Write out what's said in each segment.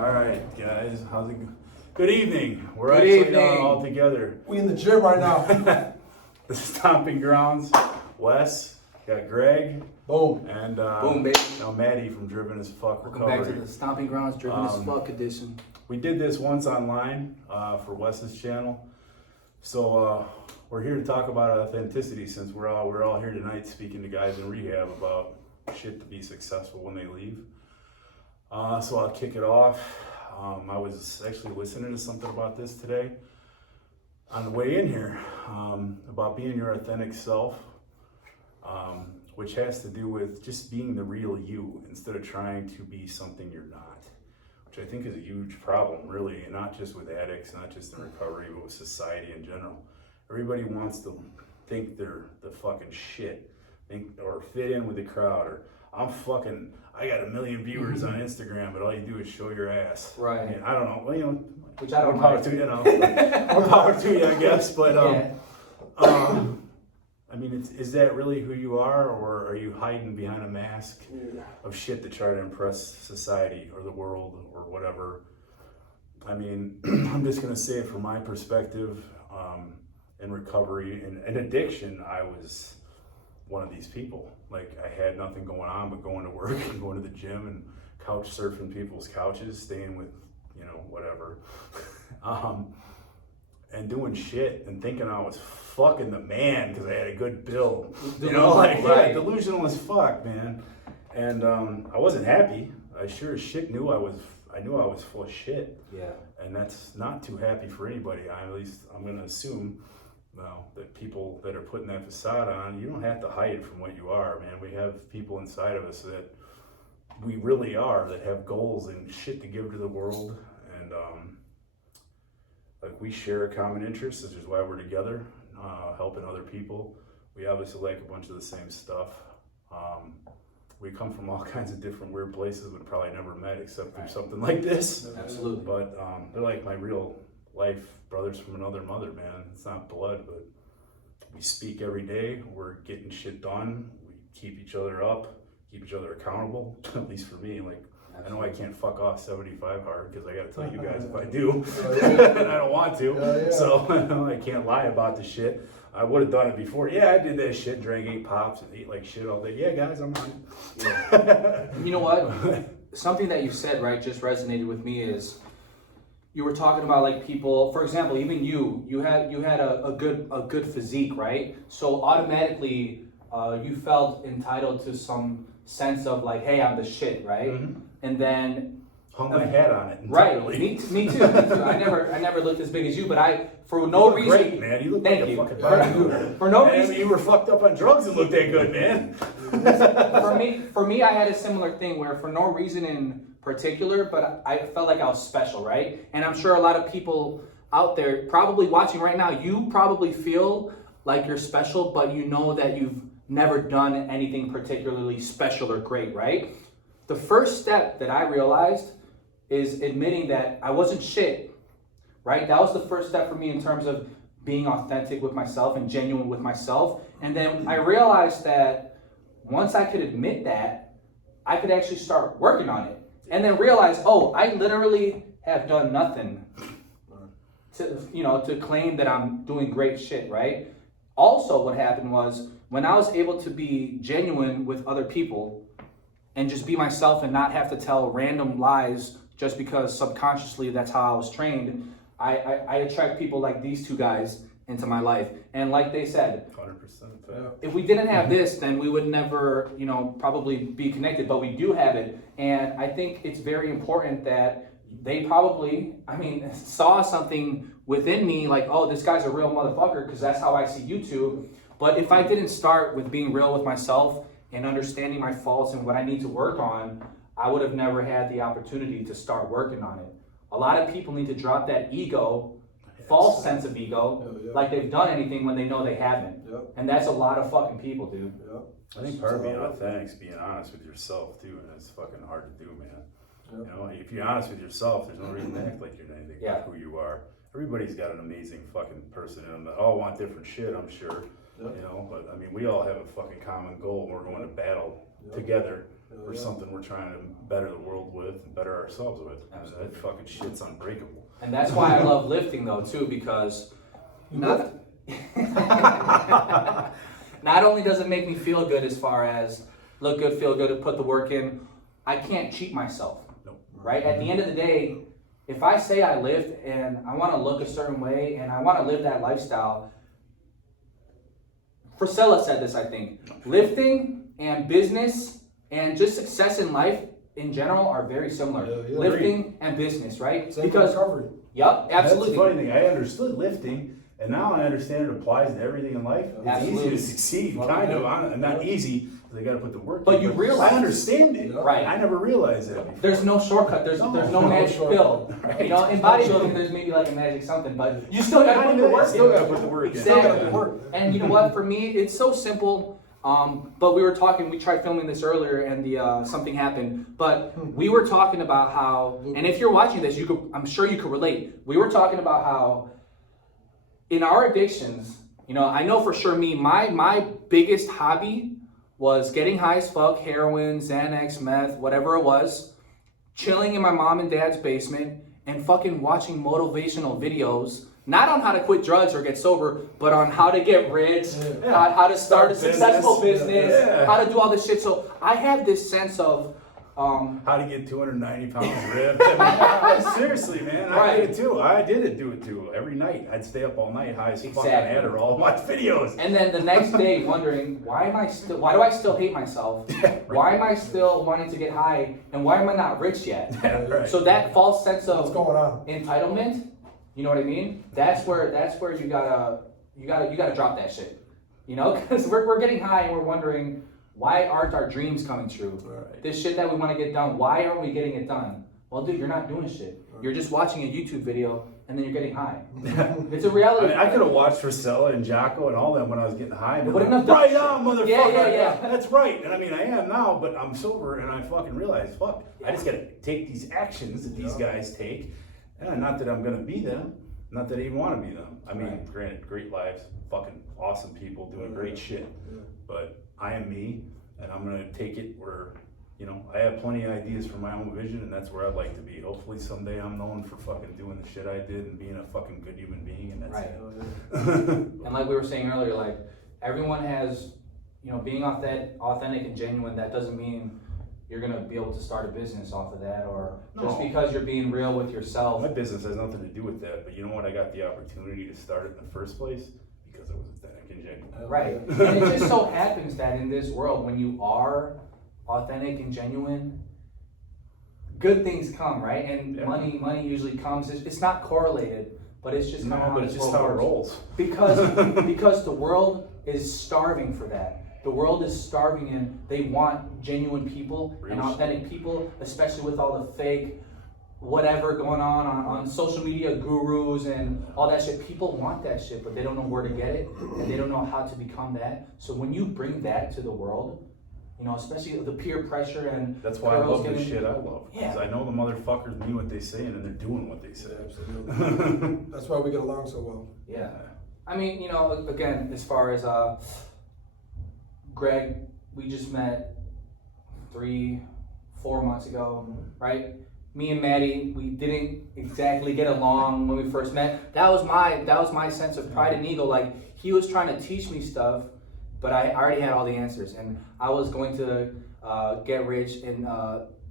All right, guys. How's it going? Good evening. We're Good actually evening. all together. We in the gym right now. The Stomping Grounds. Wes, got Greg, Boom. and Boom, baby. now Maddie from Driven as Fuck Welcome Recovery. back to the Stomping Grounds Driven as Fuck edition. We did this once online for Wes's channel. So we're here to talk about authenticity since we're all here tonight speaking to guys in rehab about shit to be successful when they leave. So I'll kick it off. I was actually listening to something about this today on the way in here about being your authentic self, which has to do with just being the real you instead of trying to be something you're not, which I think is a huge problem, really, and not just with addicts, not just in recovery, but with society in general. Everybody wants to think they're the fucking shit, or fit in with the crowd, or I got 1 million viewers on Instagram, but all you do is show your ass. Right. And I don't know. Well, you know, Which I don't more power mind. to you, more power to you, I guess. But I mean, is that really who you are, or are you hiding behind a mask of shit to try to impress society or the world or whatever? I mean, I'm just gonna say it from my perspective. In recovery and addiction, I was one of these people. Like, I had nothing going on but going to work and going to the gym and couch surfing people's couches, staying with, whatever. And doing shit and thinking I was fucking the man because I had a good build. Right. Delusional as fuck, man. And I wasn't happy. I sure as shit knew I knew I was full of shit. Yeah. And that's not too happy for anybody. At least I'm gonna assume that people that are putting that facade on, you don't have to hide from what you are, man. We have people inside of us that we really are, that have goals and shit to give to the world. And like, we share a common interest, which is why we're together, helping other people. We obviously like a bunch of the same stuff. We come from all kinds of different weird places, but probably never met except through something like this. Absolutely. But they're like my real life brothers from another mother, man. It's not blood, but we speak every day. We're getting shit done. We keep each other up, keep each other accountable, at least for me. Like, I know I can't fuck off 75 hard because I got to tell you guys if I do, and I don't want to. So I can't lie about the shit. I would have done it before. Yeah, I did that shit, drank 8 pops and ate like shit all day. Yeah, guys, I'm on it. Yeah. You know what? Something that you said, right, just resonated with me is you were talking about, like, people, for example, even you had a good physique, right? So automatically you felt entitled to some sense of, like, hey, I'm the shit, right? Mm-hmm. And then hung my hat on it Right, entirely. me too. I never looked as big as you, but for no reason. Great, man. You look like a fucking bodybuilder. For no man, reason. You were fucked up on drugs and looked that good, man. For me, I had a similar thing where, for no reason in particular, but I felt like I was special, right? And I'm sure a lot of people out there probably watching right now, you probably feel like you're special, but you know that you've never done anything particularly special or great, right? The first step that I realized is admitting that I wasn't shit, right? That was the first step for me in terms of being authentic with myself and genuine with myself. And then I realized that once I could admit that, I could actually start working on it. And then realize, oh, I literally have done nothing to claim that I'm doing great shit, right? Also, what happened was, when I was able to be genuine with other people and just be myself and not have to tell random lies just because subconsciously that's how I was trained, I attract people like these two guys into my life. And like they said, 100%. if we didn't have this, then we would never, probably be connected, but we do have it. And I think it's very important that they probably, saw something within me, like, oh, this guy's a real motherfucker, because that's how I see you two. But if I didn't start with being real with myself and understanding my faults and what I need to work on, I would have never had the opportunity to start working on it. A lot of people need to drop that ego, false sense of ego, like they've done anything when they know they haven't. And that's a lot of fucking people, dude. I think part of being authentic is being honest with yourself too, and it's fucking hard to do, man. If you're honest with yourself, there's no reason to act like you're anything about who you are. Everybody's got an amazing fucking person in them that all want different shit, I'm sure. But we all have a fucking common goal. We're going to battle together or something we're trying to better the world with and better ourselves with. Absolutely. That fucking shit's unbreakable. And that's why I love lifting though too, because not not only does it make me feel good as far as look good, feel good, and put the work in, I can't cheat myself. Nope. Right? At the end of the day, if I say I lift and I want to look a certain way and I want to live that lifestyle, Priscilla said this, I think. Lifting and business and just success in life in general are very similar. Yeah. Lifting and business, right? Same Because, recovery. yep, absolutely. That's the funny thing. I understood lifting, and now I understand it applies to everything in life. It's Absolutely. easy to succeed, kind of. Not easy, because they got to put the work But in. you realize- I understand it. Right. I never realized that before. There's no shortcut. There's no magic shortcut. pill. Right. You know, in bodybuilding, there's maybe like a magic something, but you still gotta put the work Still in. got to put the work in. Exactly. Still gotta work. And you know what? For me, it's so simple. But we were talking. We tried filming this earlier, and the something happened. But we were talking about how, and if you're watching this, you could. I'm sure you could relate. We were talking about how, in our addictions, you know, I know for sure me, my biggest hobby was getting high as fuck, heroin, Xanax, meth, whatever it was, chilling in my mom and dad's basement, and fucking watching motivational videos. Not on how to quit drugs or get sober, but on how to get rich, Yeah. how to start a successful business. business, Yeah. how to do all this shit. So I had this sense of, How to get 290 pounds ripped. I mean, seriously, man. I Right. did it too. I did it, do it too. Every night. I'd stay up all night, high as fuck on Exactly. Adderall, watch videos. and then the next day wondering, why do I still hate myself? Why am I still wanting to get high? And why am I not rich yet? Yeah, right. So that false sense What's of going on? entitlement, you know what I mean? That's where you gotta drop that shit. You know, because we're getting high and we're wondering, why aren't our dreams coming true? Right. This shit that we want to get done, why aren't we getting it done? Well, dude, you're not doing shit. You're just watching a YouTube video and then you're getting high. It's a I reality. mean, I could have watched Priscilla and Jocko and all them when I was getting high. And It I'm wouldn't like, have done right shit. on, motherfucker. Yeah. That's right. And I mean, I am now, but I'm sober and I fucking realize, fuck, I just gotta take these actions that these guys take. And not that I'm gonna be them, not that I even wanna be them. I mean, Right. granted, great lives, fucking awesome people doing great shit. But I am me, and I'm gonna take it where, you know, I have plenty of ideas for my own vision, and that's where I'd like to be. Hopefully someday I'm known for fucking doing the shit I did and being a fucking good human being, and that's Right. it. And like we were saying earlier, like everyone has, you know, being authentic and genuine, that doesn't mean you're gonna be able to start a business off of that, or just No. because you're being real with yourself. My business has nothing to do with that, but you know what? I got the opportunity to start it in the first place because I was authentic and genuine. Right. And it just so happens that in this world, when you are authentic and genuine, good things come, right? And Yeah. money usually comes. It's not correlated, but it's just kind of No, how but this it's just world how it works. rolls. Because the world is starving for that. The world is starving, and they want genuine people Real and shit. authentic people, especially with all the fake whatever going on social media, gurus and all that shit. People want that shit, but they don't know where to get it, and they don't know how to become that. So when you bring that to the world, you know, especially the peer pressure and That's why I girls love the getting- shit I love. Because Yeah. I know the motherfuckers mean what they say and they're doing what they say. Absolutely. That's why we get along so well. Yeah. I mean, you know, again, as far as Greg, we just met 3-4 months ago, right? Me and Maddie, we didn't exactly get along when we first met. That was my sense of pride and ego. Like, he was trying to teach me stuff, but I already had all the answers, and I was going to get rich and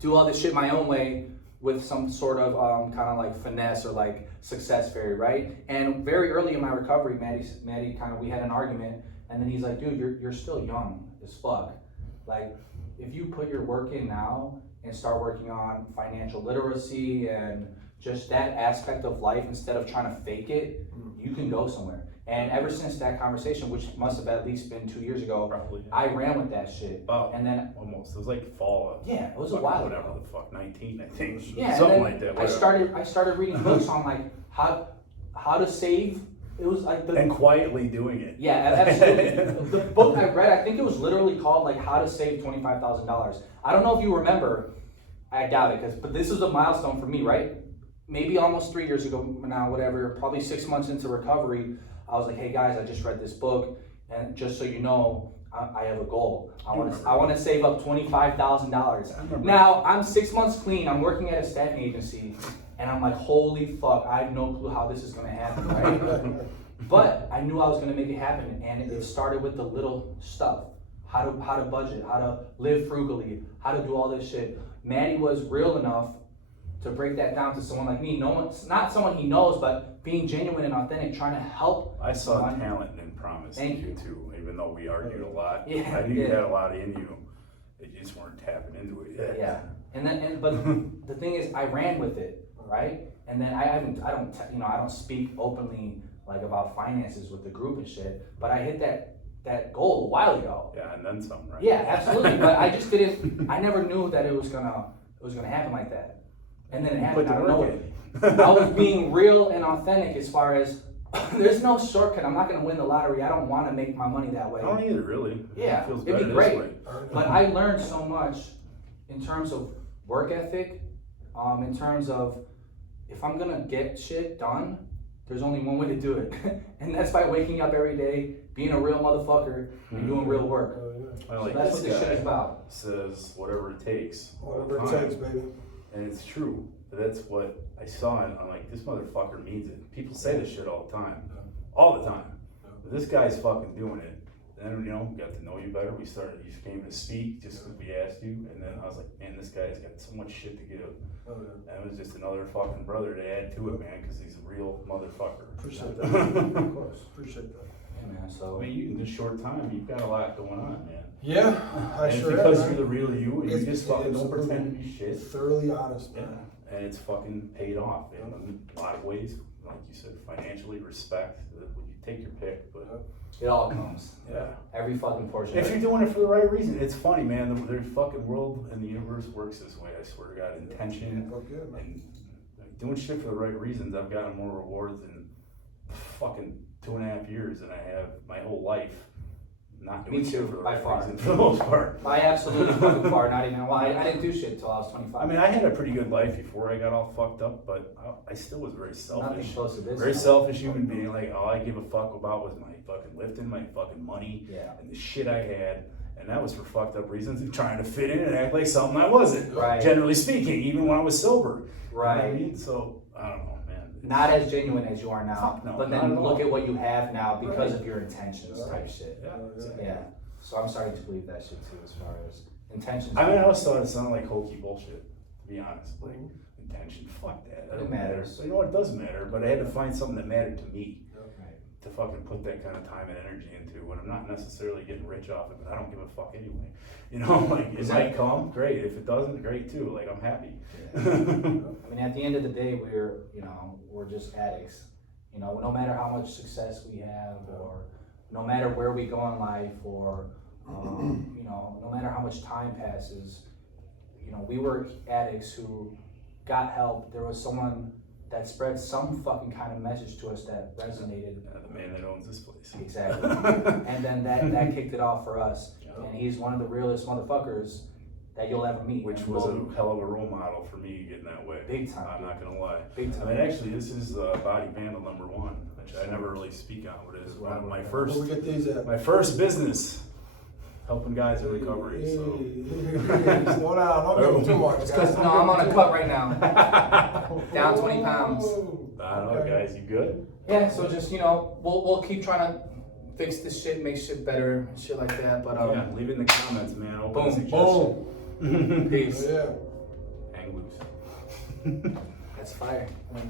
do all this shit my own way with some sort of kind of like finesse or like success fairy, right? And very early in my recovery, Maddie kind of, we had an argument, and then he's like, dude, you're still young as fuck. Like, if you put your work in now and start working on financial literacy and just that aspect of life instead of trying to fake it, you can go somewhere. And ever since that conversation, which must have at least been 2 years ago, Probably. I ran with that shit. Oh, And then, almost. It was like fall of yeah, it was a fucking while whatever ago. the fuck, 19, I think. Yeah, Something and like that. then I started reading books on like how to save. It was like And quietly doing it. yeah, absolutely. The book I read, I think it was literally called like How to Save $25,000. I don't know if you remember. I doubt it, but this was a milestone for me, right? Maybe almost 3 years ago now, whatever. Probably 6 months into recovery, I was like, "Hey guys, I just read this book, and just so you know, I have a goal. I You want remember. to. I want to save up $25,000. I remember. Now I'm 6 months clean. I'm working at a staffing agency, and I'm like, holy fuck! I have no clue how this is gonna happen, right? But I knew I was gonna make it happen, and it started with the little stuff. How to budget, how to live frugally, how to do all this shit. Maddie was real enough to break that down to someone like me. No one's not someone he knows, but being genuine and authentic, trying to help. I saw someone. talent and promise Thank in you you. too, even though we argued a lot. Yeah, I knew you yeah. had a lot in you. You just weren't tapping into it yet. Yeah, but the thing is, I ran with it, right? And then I don't speak openly like about finances with the group and shit. But I hit that goal a while ago. Yeah, and then some, right? Yeah, absolutely. But I just didn't. I never knew that it was gonna happen like that. And then it happened Put the out of work nowhere. in. I was being real and authentic as far as there's no shortcut. I'm not gonna win the lottery. I don't want to make my money that way. I don't either, really. Yeah, It feels it'd be better great. this way. But I learned so much in terms of work ethic, in terms of if I'm gonna get shit done, there's only one way to do it, and that's by waking up every day, being a real motherfucker, and doing real work. I So like that's what this this shit is guy about. says whatever it takes. all Whatever the it time. takes, baby. And it's true. That's what I saw, and I'm like, this motherfucker means it. People say this shit all the time. All the time. But this guy's fucking doing it. Then, got to know you better. You came to speak just because we asked you. And then I was like, man, this guy's got so much shit to give. Oh, yeah. That was just another fucking brother to add to it, man, because he's a real motherfucker. Appreciate that. Of course. Appreciate that. Yeah, man. I So mean, in this short time, you've got a lot going on, man. Yeah, I And it's sure because am. you're the real you, and you It's- just fucking don't absolutely. pretend to be shit. Thoroughly honest, Yeah, man. and it's fucking paid off in a lot of ways. Like you said, financially, respect. You take your pick, but it all comes. yeah. Every fucking portion. If you're doing it for the right reason, it's funny, man. The fucking world and the universe works this way. I swear to God, intention Fuck yeah, man. and like, doing shit for the right reasons. I've gotten more rewards in fucking 2.5 years than I have my whole life. Not doing Me shit too, for the by right far. reason for the most part. I absolutely fucking far. Not even. Well, I didn't do shit until I was 25. I mean, I had a pretty good life before I got all fucked up, but I still was very nothing selfish. close to this. Very selfish human being. Like, all I give a fuck about was my fucking lifting, my fucking money, Yeah. and the shit I had. And that was for fucked up reasons and trying to fit in and act like something I wasn't. Right. Generally speaking, even when I was sober. You know what I Right. mean? So, I don't know, man. Not as genuine as you are now. Fuck no, but not then at all. look at what you have now because Right. of your intentions type shit. Yeah, exactly. Yeah. So I'm starting to believe that shit too, as far as intentions. I mean, I always thought it sounded like hokey bullshit, to be honest. Like, intention, fuck that. But it don't matters. But you know what? It does matter, but I had to find something that mattered to me. Right. To fucking put that kind of time and energy into when I'm not necessarily getting rich off it, but I don't give a fuck anyway. Like it Exactly. might come, great. If it doesn't, great too. Like I'm happy. I mean, at the end of the day, we're just addicts. No matter how much success we have, or no matter where we go in life, or no matter how much time passes, we were addicts who got help. There was someone that spread some fucking kind of message to us that resonated. The man that owns this place. Exactly. And then that kicked it off for us. And he's one of the realest motherfuckers that you'll ever meet. Which And was we'll- a hell of a role model for me getting that way. Big time. I'm not gonna lie. Big I time. mean, actually, this is Body Vandal #1, which I never really speak on. But it is my Where we get these at? my first business, helping guys in recovery. Hey, So. slow down. Don't give them too much. It's because I'm on a cut right now. Down 20 pounds. I don't know, guys. You good? Yeah, so just we'll keep trying to fix this shit, make shit better, shit like that. But Yeah. Leave it in the comments, man. Open Boom. suggestion. peace. Yeah. Hang loose. That's fire. Yeah.